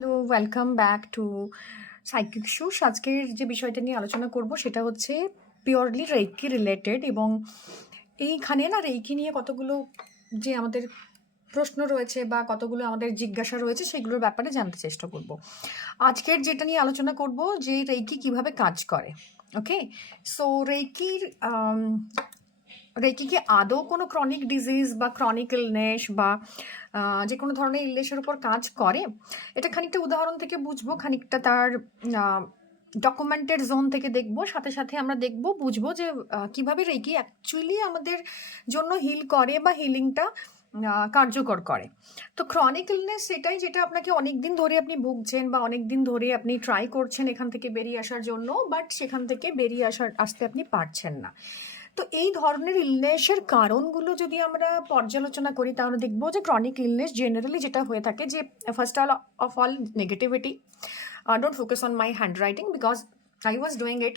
Hello welcome back to psychic shoes আজকের যে বিষয়টা নিয়ে আলোচনা করব সেটা হচ্ছে পিওরলি রেইকি রিলেটেড এবং এইখানে না রেইকি নিয়ে কতগুলো যে আমাদের প্রশ্ন রয়েছে বা কতগুলো আমাদের জিজ্ঞাসা রয়েছে সেগুলোর ব্যাপারে জানতে চেষ্টা করব। আজকের যেটা নিয়ে আলোচনা করব যে রেইকি কীভাবে কাজ করে ওকে সো রেইকির রেকি কি আদৌ কোনো ক্রনিক ডিজিজ বা ক্রনিক ইলনেস বা যে কোনো ধরনের ইলনেসের উপর কাজ করে? এটা খানিকটা উদাহরণ থেকে বুঝব, খানিকটা তার ডকুমেন্টেড জোন থেকে দেখব। সাথে সাথে আমরা দেখব, বুঝব যে কীভাবে রেকি অ্যাকচুয়ালি আমাদের জন্য হিল করে বা হিলিংটা কার্যকর করে। তো ক্রনিক ইলনেস সেটাই যেটা আপনাকে অনেক দিন ধরে আপনি ভুগছেন বা অনেক দিন ধরে আপনি ট্রাই করছেন এখান থেকে বেরিয়ে আসার জন্য বাট সেখান থেকে বেরিয়ে আসার, আসতে আপনি পারছেন না। তো এই ধরনের ইলনেসের কারণগুলো যদি আমরা পর্যালোচনা করি, তাহলে দেখব যে ক্রনিক ইলনেস জেনারেলি যেটা হয়ে থাকে যে first all of all negativity don't focus on my handwriting because I was doing it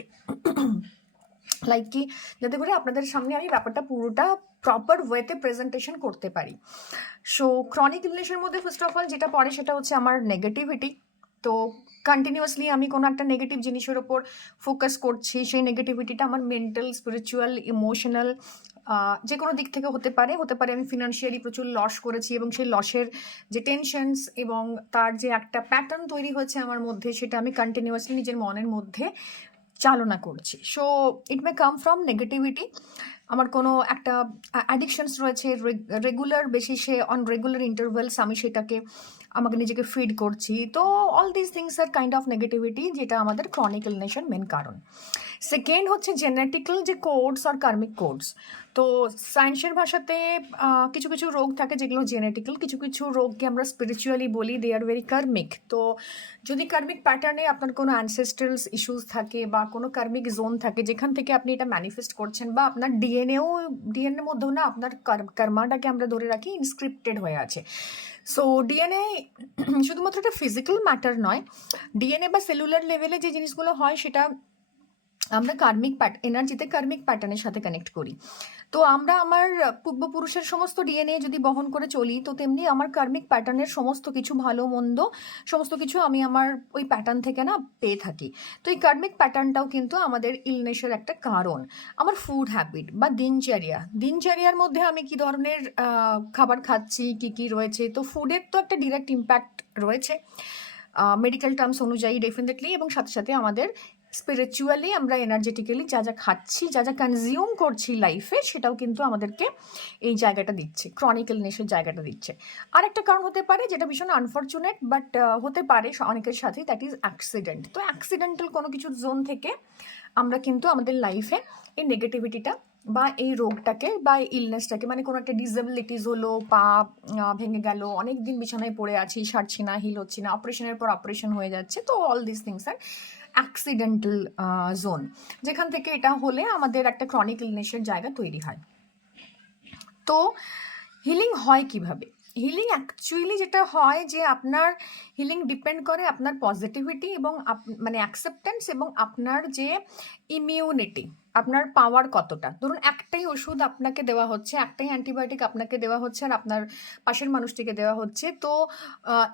like কি, যাতে করে আপনাদের সামনে আমি ব্যাপারটা পুরোটা প্রপার ওয়েতে প্রেজেন্টেশন করতে পারি। সো ক্রনিক ইলনেসের মধ্যে ফার্স্ট অফ অল যেটা পড়ে সেটা হচ্ছে আমার নেগেটিভিটি তো কন্টিনিউয়াসলি আমি কোনো একটা নেগেটিভ জিনিসের ওপর ফোকাস করছি, সেই নেগেটিভিটিটা আমার মেন্টাল স্পিরিচুয়াল ইমোশনাল যে কোনো দিক থেকে হতে পারে হতে পারে আমি ফিনান্সিয়ালি প্রচুর লস করেছি এবং সেই লসের যে টেনশনস এবং তার যে একটা প্যাটার্ন তৈরি হয়েছে আমার মধ্যে, সেটা আমি কন্টিনিউয়াসলি নিজের মনের মধ্যে চালনা করছি। So it may come from negativity আমার কোনো একটা অ্যাডিকশনস রয়েছে রেগুলার বেসিসে অন রেগুলার ইন্টারভেলস আমি সেটাকে আমাকে নিজেকে ফিড করছি। তো all this things R kind of negativity যেটা আমাদের ক্রনিক ইলনেশন মেন কারণ। সেকেন্ড হচ্ছে জেনেটিক্যাল যে কোডস আর কার্মিক কোডস তো সায়েন্সের ভাষাতে কিছু কিছু রোগ থাকে যেগুলো জেনেটিক্যাল কিছু কিছু রোগকে আমরা স্পিরিচুয়ালি বলি দে আর ভেরি কার্মিক তো যদি কার্মিক প্যাটার্নে আপনার কোনো অ্যানসেস্ট্রালস ইস্যুস থাকে বা কোনো কার্মিক জোন থাকে, যেখান থেকে আপনি এটা ম্যানিফেস্ট করছেন বা আপনার ডিএনএও ডিএনএর মধ্যেও না আপনার কার- কর্মাটাকে আমরা ধরে রাখি ইনস্ক্রিপ্টেড হয়ে আছে। সো ডিএনএ শুধুমাত্র একটা ফিজিক্যাল ম্যাটার নয় ডিএনএ বা সেলুলার লেভেলে যে জিনিসগুলো হয় সেটা আমরা কার্মিক প্যাট এনার্জিতে কার্মিক প্যাটার্নের সাথে কানেক্ট করি। তো আমরা আমার পূর্বপুরুষের সমস্ত ডিএনএ যদি বহন করে চলি, তো তেমনি আমার কার্মিক প্যাটার্নের সমস্ত কিছু ভালো, মন্দ, সমস্ত কিছু আমি আমার ওই প্যাটার্ন থেকে না পেয়ে থাকি। তো এই কার্মিক প্যাটার্নটাও কিন্তু আমাদের ইলনেসের একটা কারণ। আমার ফুড হ্যাবিট বা দিনচর্যা, দিনচর্যার মধ্যে আমি কি ধরনের খাবার খাচ্ছি, কি কি রয়েছে, তো ফুডের তো একটা ডিরেক্ট ইম্প্যাক্ট রয়েছে। মেডিকেল টার্মস অনুযায়ী ডেফিনেটলি এবং সাথে সাথে আমাদের স্পিরিচুয়ালি আমরা এনার্জেটিক্যালি যা যা খাচ্ছি, যা যা কনজিউম করছি লাইফে সেটাও কিন্তু আমাদেরকে এই জায়গাটা দিচ্ছে ক্রনিক্যাল নেশের জায়গাটা দিচ্ছে। আর একটা কারণ হতে পারে, যেটা ভীষণ আনফর্চুনেট বাট হতে পারে অনেকের সাথে দ্যাট ইজ অ্যাক্সিডেন্ট তো অ্যাক্সিডেন্টাল কোনো কিছু জোন থেকে আমরা কিন্তু আমাদের লাইফে এই নেগেটিভিটিটা বা এই রোগটাকে বা ইলনেসটাকে মানে কোনো একটা ডিসেবিলিটিস হলো, পা ভেঙে গেল অনেক দিন বিছানায় পড়ে আছি, সারছি না হিল হচ্ছি না অপারেশনের পর অপারেশন হয়ে যাচ্ছে, তো all this things are accidental zone যেখান থেকে এটা হলে আমাদের একটা ক্রনিক ইলনেসের জায়গা তৈরি হয়। তো হিলিং হয় কীভাবে? হিলিং অ্যাকচুয়ালি যেটা হয় যে আপনার হিলিং ডিপেন্ড করে আপনার পজিটিভিটি এবং মানে অ্যাকসেপ্টেন্স এবং আপনার যে ইমিউনিটি আপনার পাওয়ার কতটা? ধরুন একটাই ওষুধ আপনাকে দেওয়া হচ্ছে, একটাই অ্যান্টিবায়োটিক আপনাকে দেওয়া হচ্ছে আর আপনার পাশের মানুষটিকে দেওয়া হচ্ছে, তো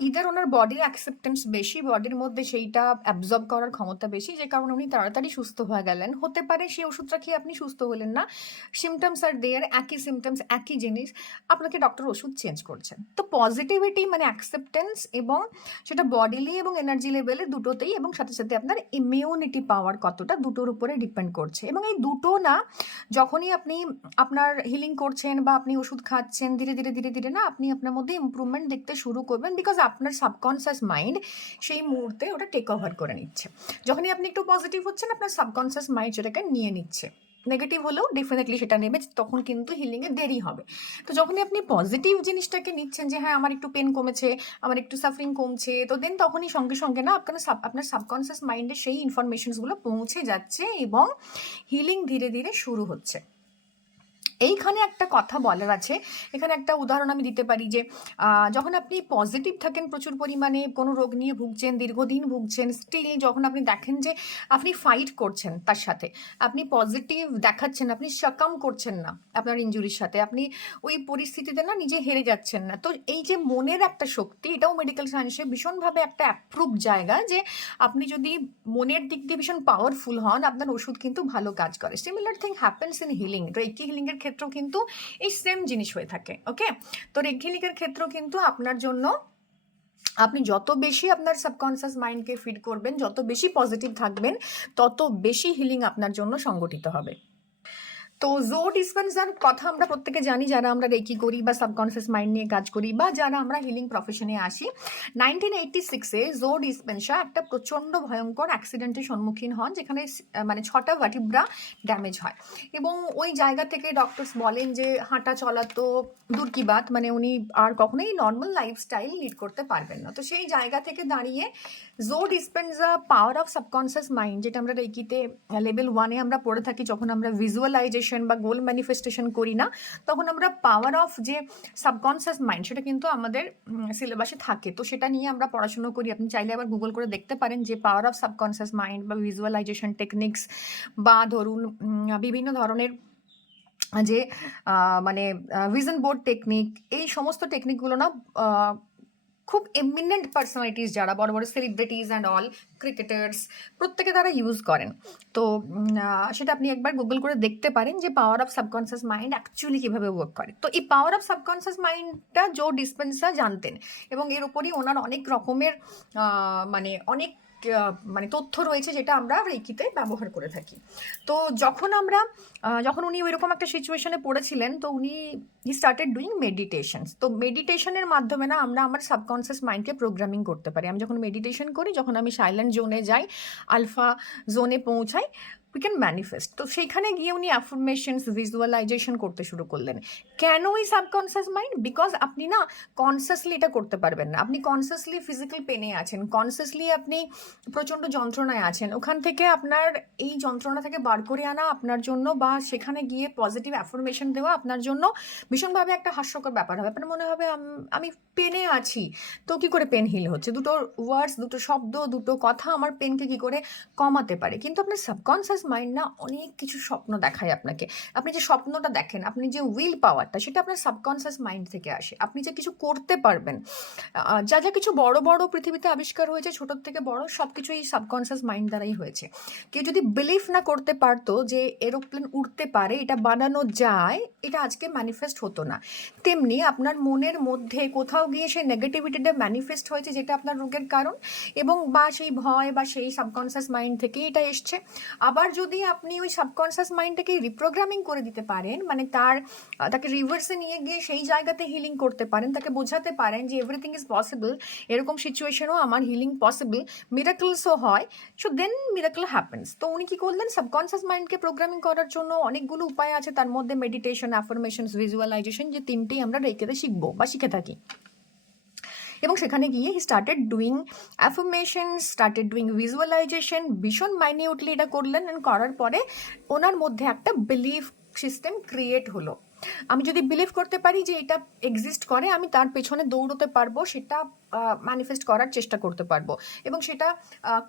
ইদার ওনার বডির অ্যাকসেপ্টেন্স বেশি বডির মধ্যে সেইটা অ্যাবজর্ব করার ক্ষমতা বেশি, যে কারণে উনি তাড়াতাড়ি সুস্থ হয়ে গেলেন। হতে পারে সেই ওষুধটা খেয়ে আপনি সুস্থ হলেন না সিমটমস আর দেয়ার একই সিমটমস একই জিনিস, আপনাকে ডক্টর ওষুধ চেঞ্জ করছেন। তো পজিটিভিটি মানে অ্যাকসেপ্টেন্স এবং সেটা বডিলি এবং এনার্জি লেভেলে দুটোতেই এবং সাথে সাথে আপনার ইমিউনিটি পাওয়ার কতটা, দুটোর উপরে ডিপেন্ড করছে। এবং এই দুটো না, যখনই আপনি আপনার হিলিং করছেন বা আপনি ওষুধ খাচ্ছেন, ধীরে ধীরে ধীরে ধীরে না আপনি আপনার মধ্যে ইম্প্রুভমেন্ট দেখতে শুরু করবেন বিকজ আপনার সাবকনসিয়াস মাইন্ড সেই মুহূর্তে ওটা টেক ওভার করে নিচ্ছে। যখনই আপনি একটু পজিটিভ হচ্ছেন, আপনার সাবকনসিয়াস মাইন্ড সেটাকে নিয়ে নিচ্ছে। নেগেটিভ হলেও ডেফিনেটলি সেটা নেবে, তখন কিন্তু হিলিংয়ে দেরি হবে। তো যখনই আপনি পজিটিভ জিনিসটাকে নিচ্ছেন যে হ্যাঁ আমার একটু পেন কমেছে, আমার একটু সাফারিং কমছে, তো দেন তখনই সঙ্গে সঙ্গে না আপনার সাব আপনার সাবকনসিয়াস মাইন্ডে সেই ইনফরমেশনসগুলো পৌঁছে যাচ্ছে এবং হিলিং ধীরে ধীরে শুরু হচ্ছে। এইখানে একটা কথা বলার আছে। এখানে একটা উদাহরণ আমি দিতে পারি যে যখন আপনি পজিটিভ থাকেন প্রচুর পরিমাণে, কোনো রোগ নিয়ে ভুগছেন, দীর্ঘদিন ভুগছেন স্টিল যখন আপনি দেখেন যে আপনি ফাইট করছেন তার সাথে, আপনি পজিটিভ দেখাচ্ছেন, আপনি সাকাম করছেন না আপনার ইঞ্জুরির সাথে, আপনি ওই পরিস্থিতিতে না নিজে হেরে যাচ্ছেন না। তো এই যে মনের একটা শক্তি, এটাও মেডিকেল সায়েন্সে ভীষণভাবে একটা অ্যাপ্রুভ জায়গা যে, আপনি যদি মনের দিক দিয়ে ভীষণ পাওয়ারফুল হন, আপনার ওষুধ কিন্তু ভালো কাজ করে। Similar thing happens in healing reiki হিলিংয়ের ক্ষেত্রেও কিন্তু এই সেম জিনিস হয়ে থাকে ওকে তো রেখেলিকের ক্ষেত্রেও কিন্তু আপনার জন্য আপনি যত বেশি আপনার সাবকনসিয়াস মাইন্ডকে ফিড করবেন, যত বেশি পজিটিভ থাকবেন, তত বেশি হিলিং আপনার জন্য সংগঠিত হবে। তো জো ডিসপেন্সার কথা আমরা প্রত্যেকে জানি, যারা আমরা রেকি করি বা সাবকনসিয়াস মাইন্ড নিয়ে কাজ করি বা যারা আমরা হিলিং প্রফেশনে আসি নাইনটিন এইটটি সিক্সে জো ডিসপেন্সা একটা প্রচণ্ড ভয়ঙ্কর অ্যাক্সিডেন্টের সম্মুখীন হন, যেখানে মানে ছটা ভাটিব্রা ড্যামেজ হয়। এবং ওই জায়গা থেকে ডক্টরস বলেন যে, হাঁটা চলা তো দূর কি বাত মানে উনি আর কখনোই নর্মাল লাইফস্টাইল লিড করতে পারবেন না। তো সেই জায়গা থেকে দাঁড়িয়ে Joe Dispenza power of subconscious mind যেটা আমরা রেকিতে লেভেল ওয়ানে আমরা পড়ে থাকি, যখন আমরা ভিজুয়ালাইজেশন বা গোল ম্যানিফেস্টেশন করি না, তখন আমরা পাওয়ার অফ যে সাবকনসিয়াস মাইন্ড সেটা কিন্তু আমাদের সিলেবাসে থাকে। তো সেটা নিয়ে আমরা পড়াশুনো করি। আপনি চাইলে আবার গুগল করে দেখতে পারেন যে পাওয়ার অফ সাবকনসিয়াস মাইন্ড বা ভিজুয়ালাইজেশন টেকনিক্স বা ধরুন বিভিন্ন ধরনের, যে মানে ভিজন বোর্ড টেকনিক এই সমস্ত টেকনিকগুলো না খুব এমিনেন্ট পার্সোনালিটিস যারা, বড় বড় সেলিব্রিটিস অ্যান্ড অল ক্রিকেটার্স প্রত্যেকে তারা ইউজ করেন। তো সেটা আপনি একবার গুগল করে দেখতে পারেন যে power of subconscious mind actually কীভাবে ওয়ার্ক করে। তো এই পাওয়ার অফ সাবকনসিয়াস মাইন্ডটা জো ডিসপেন্সার জানতেন এবং এর উপরই ওনার অনেক রকমের মানে অনেক মানে তথ্য রয়েছে যেটা আমরা রেকিতে ব্যবহার করে থাকি। তো যখন আমরা যখন উনি ওইরকম একটা সিচুয়েশনে পড়েছিলেন, তো উনি হি স্টার্টেড ডুইং মেডিটেশনস তো মেডিটেশনের মাধ্যমে না আমরা আমার সাবকনসিয়াস মাইন্ডকে প্রোগ্রামিং করতে পারি। আমি যখন মেডিটেশন করি, যখন আমি সাইলেন্ট জোনে যাই আলফা জোনে পৌঁছাই উই ক্যান ম্যানিফেস্ট তো সেইখানে গিয়ে উনি অ্যাফরমেশনস ভিজুয়ালাইজেশন করতে শুরু করলেন। কেন ওই সাবকনসিয়াস মাইন্ড বিকজ আপনি না কনসিয়াসলি এটা করতে পারবেন না। আপনি কনসিয়াসলি ফিজিক্যাল পেনে আছেন কনসিয়াসলি আপনি প্রচণ্ড যন্ত্রণায় আছেন। ওখান থেকে আপনার এই যন্ত্রণা থেকে বার করে আনা আপনার জন্য বা সেখানে গিয়ে পজিটিভ অ্যাফরমেশন দেওয়া আপনার জন্য ভীষণভাবে একটা হাস্যকর ব্যাপার হবে। আপনার মনে হবে, আমি পেনে আছি। তো কি করে পেন হিল হচ্ছে? দুটো ওয়ার্ডস দুটো শব্দ, দুটো কথা আমার পেনকে কি করে কমাতে পারে? কিন্তু আপনার সাবকনসিয়াস মাইন্ড না অনেক কিছু স্বপ্ন দেখায় আপনাকে। আপনি যে স্বপ্নটা দেখেন, আপনি যে উইল পাওয়ারটা সেটা আপনার সাবকনসিয়াস মাইন্ড থেকে আসে। আপনি যে কিছু করতে পারবেন যা যা কিছু বড় বড় পৃথিবীতে আবিষ্কার হয়েছে, ছোটোর থেকে বড় সব কিছু এই সাবকনসিয়াস মাইন্ড দ্বারাই হয়েছে। কেউ যদি বিলিভ না করতে পারতো যে এরোপ্লেন উড়তে পারে, এটা বানানো যায়, এটা আজকে ম্যানিফেস্ট হতো না। তেমনি আপনার মনের মধ্যে কোথাও গিয়ে সেই নেগেটিভিটিটা ম্যানিফেস্ট হয়েছে, যেটা আপনার রোগের কারণ, এবং বা সেই ভয় বা সেই সাবকনসিয়াস মাইন্ড থেকে এটা এসছে। আবার যদি আপনি ওই সাবকনসিয়াস মাইন্ডটাকে রিপ্রোগ্রামিং করে দিতে পারেন মানে তার তাকে রিভার্সে নিয়ে গিয়ে সেই জায়গাতে হিলিং করতে পারেন, তাকে বোঝাতে পারেন যে এভরিথিং ইজ পসিবল এরকম সিচুয়েশনও আমার হিলিং পসিবল মিরাকলসও হয় সো দেন মিরাকল হ্যাপেন্স তো উনি কি করলেন? সাবকনসিয়াস মাইন্ডকে প্রোগ্রামিং করার জন্য অনেকগুলো উপায় আছে, তার মধ্যে মেডিটেশন অ্যাফরমেশনস ভিজুয়ালাইজেশন যে তিনটেই আমরা রেখেতে শিখব বা শিখে থাকি। এবং সেখানে গিয়ে he started doing affirmation started doing visualisation ভীষণ মাইনিউটলি এটা করলেন অ্যান্ড করার পরে ওনার মধ্যে একটা বিলিফ সিস্টেম ক্রিয়েট হলো। আমি যদি বিলিভ করতে পারি যে এটা এক্সিস্ট করে, আমি তার পেছনে দৌড়তে পারব, সেটা ম্যানিফেস্ট করার চেষ্টা করতে পারব এবং সেটা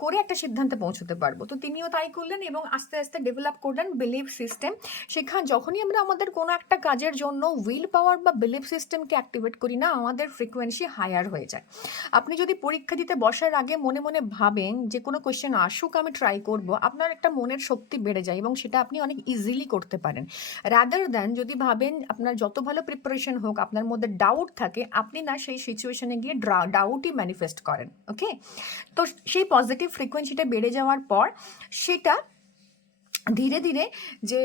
করে একটা সিদ্ধান্তে পৌঁছতে পারব। তো তিনিও তাই করলেন এবং আস্তে আস্তে ডেভেলপ করলেন বিলিভ সিস্টেম সেখানে, যখনই আমরা আমাদের কোনো একটা কাজের জন্য উইল পাওয়ার বা বিলিভ সিস্টেমকে অ্যাক্টিভেট করি না, আমাদের ফ্রিকোয়েন্সি হায়ার হয়ে যায়। আপনি যদি পরীক্ষা দিতে বসার আগে মনে মনে ভাবেন যে কোনো কোয়েশ্চেন আসুক, আমি ট্রাই করব, আপনার একটা মনের শক্তি বেড়ে যায় এবং সেটা আপনি অনেক ইজিলি করতে পারেন। রাদার দ্যান যদি ভাবেন আপনার যত ভালো প্রিপারেশন হোক, আপনার মধ্যে ডাউট থাকে, আপনি না সেই সিচুয়েশনে গিয়ে ডাউটই ম্যানিফেস্ট করেন ওকে তো সেই পজিটিভ ফ্রিকোয়েন্সিটা বেড়ে যাওয়ার পর, সেটা ধীরে ধীরে যে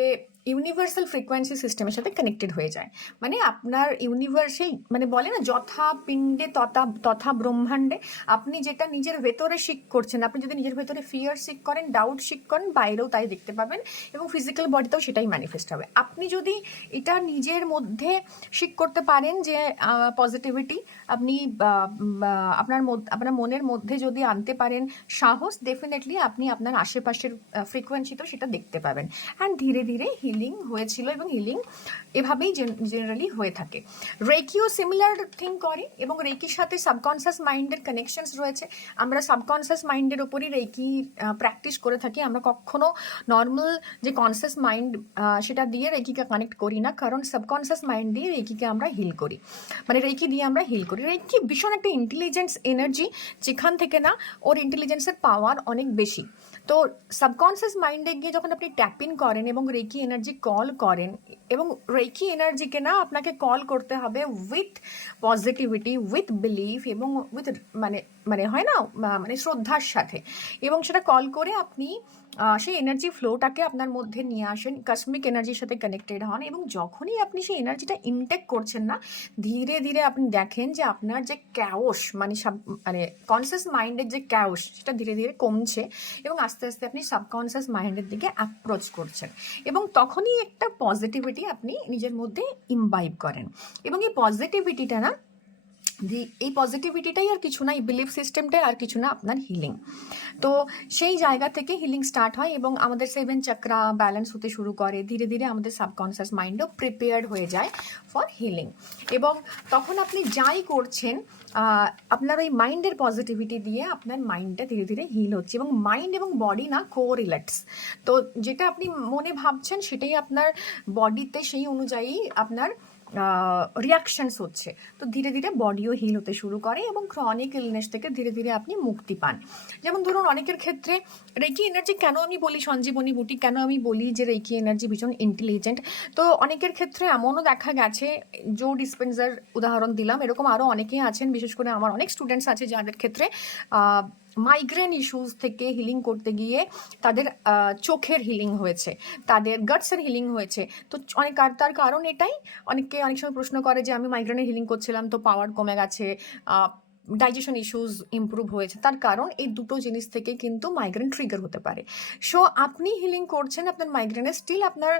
ইউনিভার্সাল ফ্রিকোয়েন্সি সিস্টেমের সাথে কানেক্টেড হয়ে যায়। মানে আপনার ইউনিভার্সেই মানে বলে না, যথা পিণ্ডে তথা তথা ব্রহ্মাণ্ডে আপনি যেটা নিজের ভেতরে শিক করছেন, আপনি যদি নিজের ভেতরে ফিয়ার শিক করেন ডাউট শিক করেন, বাইরেও তাই দেখতে পাবেন এবং ফিজিক্যাল বডিতেও সেটাই ম্যানিফেস্ট হবে। আপনি যদি এটা নিজের মধ্যে শিক করতে পারেন যে পজিটিভিটি আপনি আপনার আপনার মনের মধ্যে যদি আনতে পারেন সাহস ডেফিনেটলি আপনি আপনার আশেপাশের ফ্রিকোয়েন্সিতেও সেটা দেখতে পাবেন। অ্যান্ড ধীরে ধীরে হিলিং হিলিং হয়েছিল এবং হিলিং এভাবেই জেনারেলি হয়ে থাকে। রেকিও সিমিলার থিং করে এবং রেকির সাথে সাবকনসিয়াস মাইন্ডের কানেকশনস রয়েছে। আমরা সাবকনসিয়াস মাইন্ডের ওপরই রেকি প্র্যাকটিস করে থাকি। আমরা কখনো নর্মাল যে কনসিয়াস মাইন্ড সেটা দিয়ে রেকিকে কানেক্ট করি না। কারণ সাবকনসিয়াস মাইন্ড দিয়ে রেকিকে আমরা হিল করি। মানে রেকি দিয়ে আমরা হিল করি। রেকি ভীষণ একটা ইন্টেলিজেন্স এনার্জি যেখান থেকে না ওর ইন্টেলিজেন্সের পাওয়ার অনেক বেশি। তো সাবকনসিয়াস মাইন্ডে গিয়ে যখন আপনি ট্যাপিং করেন এবং রেকি এনার্জি কল করেন, এবং রেকি এনার্জিকে না আপনাকে কল করতে হবে উইথ পজিটিভিটি উইথ বিলিফ এবং উইথ মানে মানে হয় না মানে শ্রদ্ধার সাথে। এবং সেটা কল করে আপনি সেই এনার্জি ফ্লোটাকে আপনার মধ্যে নিয়ে আসেন কসমিক এনার্জির সাথে কানেক্টেড হন এবং যখনই আপনি সেই এনার্জিটা ইনটেক করছেন না, ধীরে ধীরে আপনি দেখেন যে আপনার যে ক্যাওস মানে সাব- মানে কনসিয়াস মাইন্ডের যে ক্যাওস সেটা ধীরে ধীরে কমছে এবং আস্তে আস্তে আপনি সাবকনসিয়াস মাইন্ডের দিকে অ্যাপ্রোচ করছেন এবং তখনই একটা পজিটিভিটি আপনি নিজের মধ্যে ইমবাইব করেন এবং এই পজিটিভিটিটা না এই পজিটিভিটিটাই আর কিছু না, এই বিলিফ সিস্টেমটাই আর কিছু না আপনার হিলিং তো সেই জায়গা থেকে হিলিং স্টার্ট হয় এবং আমাদের সেভেন চক্রা ব্যালেন্স হতে শুরু করে, ধীরে ধীরে আমাদের সাবকনসিয়াস মাইন্ডও প্রিপেয়ার্ড হয়ে যায় ফর হিলিং এবং তখন আপনি যাই করছেন আপনার ওই মাইন্ডের পজিটিভিটি দিয়ে আপনার মাইন্ডটা ধীরে ধীরে হিল হচ্ছে এবং মাইন্ড এবং বডি না কো রিলেটস তো যেটা আপনি মনে ভাবছেন সেটাই আপনার বডিতে সেই অনুযায়ী আপনার রিয়াকশনস হচ্ছে। তো ধীরে ধীরে বডিও হিল হতে শুরু করে এবং ক্রনিক ইলনেস থেকে ধীরে ধীরে আপনি মুক্তি পান। যেমন ধরুন, অনেকের ক্ষেত্রে রেকি এনার্জি কেন আমি বলি সঞ্জীবনী বুটি? কেন আমি বলি যে রেকি এনার্জি ভীষণ ইন্টেলিজেন্ট তো অনেকের ক্ষেত্রে এমনও দেখা গেছে জো ডিসপেন্সার উদাহরণ দিলাম। এরকম আরও অনেকেই আছেন, বিশেষ করে আমার অনেক স্টুডেন্টস আছে যাদের ক্ষেত্রে মাইগ্রেন ইস্যুস থেকে হিলিং করতে গিয়ে তাদের চোখের হিলিং হয়েছে, তাদের গাটসের হিলিং হয়েছে। তো অনেক, আর তার কারণ এটাই। অনেকে অনেক সময় প্রশ্ন করে যে, আমি মাইগ্রেনের হিলিং করছিলাম, তো পাওয়ার কমে গেছে ডাইজেশন ইস্যুস ইমপ্রুভ হয়েছে, তার কারণ এই দুটো জিনিস থেকে কিন্তু মাইগ্রেন ট্রিগার হতে পারে। সো আপনি হিলিং করছেন, আপনার মাইগ্রেনে স্টিল আপনার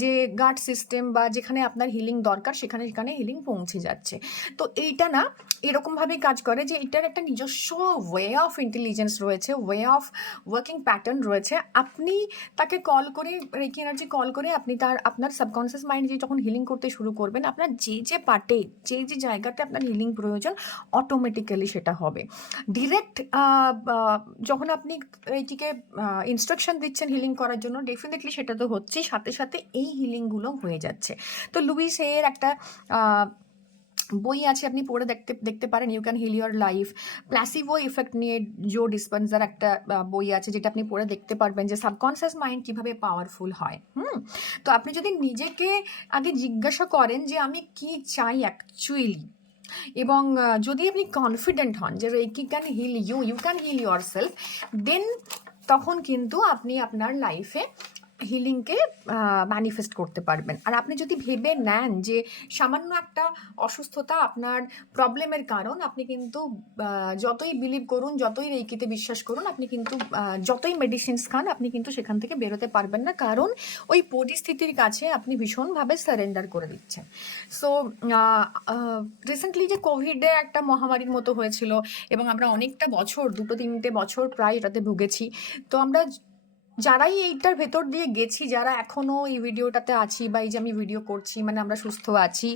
যে গার্ড সিস্টেম বা যেখানে আপনার হিলিং দরকার, সেখানে সেখানে হিলিং পৌঁছে যাচ্ছে। তো এইটা না এরকমভাবেই কাজ করে যে এটার একটা নিজস্ব ওয়ে অফ ইন্টেলিজেন্স রয়েছে ওয়ে অফ ওয়ার্কিং প্যাটার্ন রয়েছে। আপনি তাকে কল করে রেকি এনার্জি কল করে আপনি তার, আপনার সাবকনসিয়াস মাইন্ড যে যখন হিলিং করতে শুরু করবেন, আপনার যে যে পার্টে যে যে জায়গাতে আপনার হিলিং প্রয়োজন অটোমেটিক্যালি সেটা হবে। ডিরেক্ট যখন আপনি এইটিকে ইনস্ট্রাকশন দিচ্ছেন হিলিং করার জন্য ডেফিনেটলি সেটা তো হচ্ছেই। সাথে সাথে এই হিলিংগুলো হয়ে যাচ্ছে। তো লুইস এর একটা বই আছে, আপনি পড়ে দেখতে দেখতে পারেন you can heal your life placebo effect নিয়ে জো ডিসপেন্সার একটা বই আছে, যেটা আপনি পড়ে দেখতে পারবেন যে সাবকনসিয়াস মাইন্ড কীভাবে পাওয়ারফুল হয়। হুম? তো আপনি যদি নিজেকে আগে জিজ্ঞাসা করেন যে আমি কি চাই অ্যাকচুয়ালি এবং যদি আপনি কনফিডেন্ট হন যে reiki can heal you you can heal yourself then তখন কিন্তু আপনি আপনার লাইফে হিলিংকে ম্যানিফেস্ট করতে পারবেন। আর আপনি যদি ভেবে নেন যে সামান্য একটা অসুস্থতা আপনার প্রবলেমের কারণ, আপনি কিন্তু যতই বিলিভ করুন, যতই রেকিতে বিশ্বাস করুন, আপনি কিন্তু যতই মেডিসিনস খান, আপনি কিন্তু সেখান থেকে বেরোতে পারবেন না। কারণ ওই পরিস্থিতির কাছে আপনি ভীষণভাবে সারেন্ডার করে দিচ্ছেন। সো রিসেন্টলি যে কোভিডে একটা মহামারীর মতো হয়েছিল এবং আমরা অনেকটা বছর, দুটো তিনটে বছর প্রায় এটাতে ভুগেছি। তো আমরা যারাই এইটার ভেতর দিয়ে গেছি, যারা এখনও এই ভিডিওটাতে আছি বা এই যে আমি ভিডিও করছি মানে আমরা সুস্থ আছি,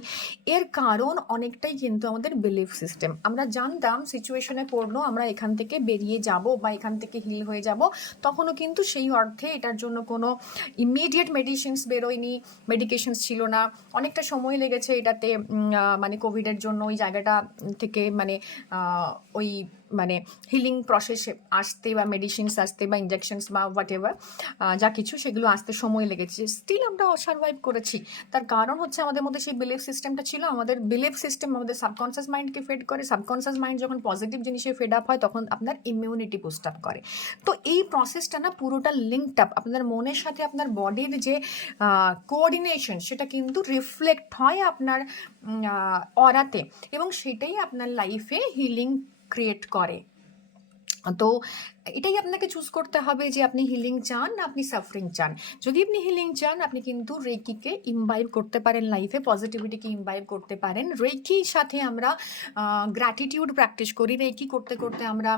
এর কারণ অনেকটাই কিন্তু আমাদের বিলিফ সিস্টেম আমরা জানতাম সিচুয়েশনে পড়ল, আমরা এখান থেকে বেরিয়ে যাব বা এখান থেকে হিল হয়ে যাব, তখনও কিন্তু সেই অর্থে এটার জন্য কোনো ইমিডিয়েট মেডিসিনস বেরোয়নি মেডিকেশনস ছিল না। অনেকটা সময় লেগেছে এটাতে মানে কোভিডের জন্য ওই জায়গাটা থেকে মানে ওই মানে হিলিং প্রসেসে আসতে বা মেডিসিনস আসতে বা ইঞ্জেকশনস বা হোয়াট এভার যা কিছু, সেগুলো আসতে সময় লেগেছে। স্টিল আমরা সার্ভাইভ করেছি। তার কারণ হচ্ছে আমাদের মধ্যে সেই বিলিফ সিস্টেমটা ছিল, আমাদের বিলিফ সিস্টেম আমাদের সাবকনসিয়াস মাইন্ডকে ফেড করে। সাবকনসিয়াস মাইন্ড যখন পজিটিভ জিনিসে ফেড আপ হয়, তখন আপনার ইমিউনিটি বুস্ট আপ করে। তো এই প্রসেসটা না পুরোটা লিঙ্কড আপ আপনার মনের সাথে আপনার বডির যে কোঅর্ডিনেশন সেটা কিন্তু রিফ্লেক্ট হয় আপনার অরাতে এবং সেটাই আপনার লাইফে হিলিং ক্রিয়েট করে। তো এটাই আপনাকে চুজ করতে হবে যে আপনি হিলিং চান না আপনি সাফারিং চান। যদি আপনি হিলিং চান, আপনি কিন্তু রেকিকে ইমবাইব করতে পারেন লাইফে পজিটিভিটিকে ইমবাইব করতে পারেন। রেকির সাথে আমরা গ্র্যাটিটিউড প্র্যাকটিস করি। রেকি করতে করতে আমরা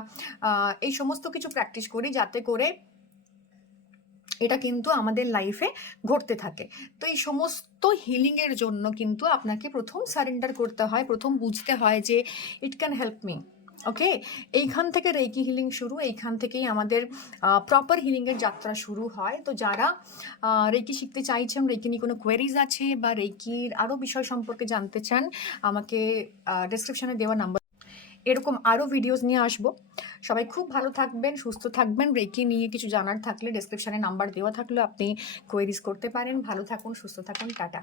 এই সমস্ত কিছু প্র্যাকটিস করি যাতে করে এটা কিন্তু আমাদের লাইফে ঘটতে থাকে। তো এই সমস্ত হিলিংয়ের জন্য কিন্তু আপনাকে প্রথম সারেন্ডার করতে হয়, প্রথম বুঝতে হয় যে it can help me okay? এইখান থেকে রেকি হিলিং শুরু। এইখান থেকেই আমাদের প্রপার হিলিংয়ের যাত্রা শুরু হয়। তো যারা রেকি শিখতে চাইছেন রেকি নিয়ে কোনো কোয়েরিজ আছে বা রেকির আরও বিষয় সম্পর্কে জানতে চান, আমাকে ডিসক্রিপশানে দেওয়া নাম্বার এরকম আরও ভিডিওস নিয়ে আসব। সবাই খুব ভালো থাকবেন, সুস্থ থাকবেন। রেকি নিয়ে কিছু জানার থাকলে ডিসক্রিপশানে নাম্বার দেওয়া থাকলে আপনি কোয়েরিজ করতে পারেন। ভালো থাকুন, সুস্থ থাকুন, টাটা।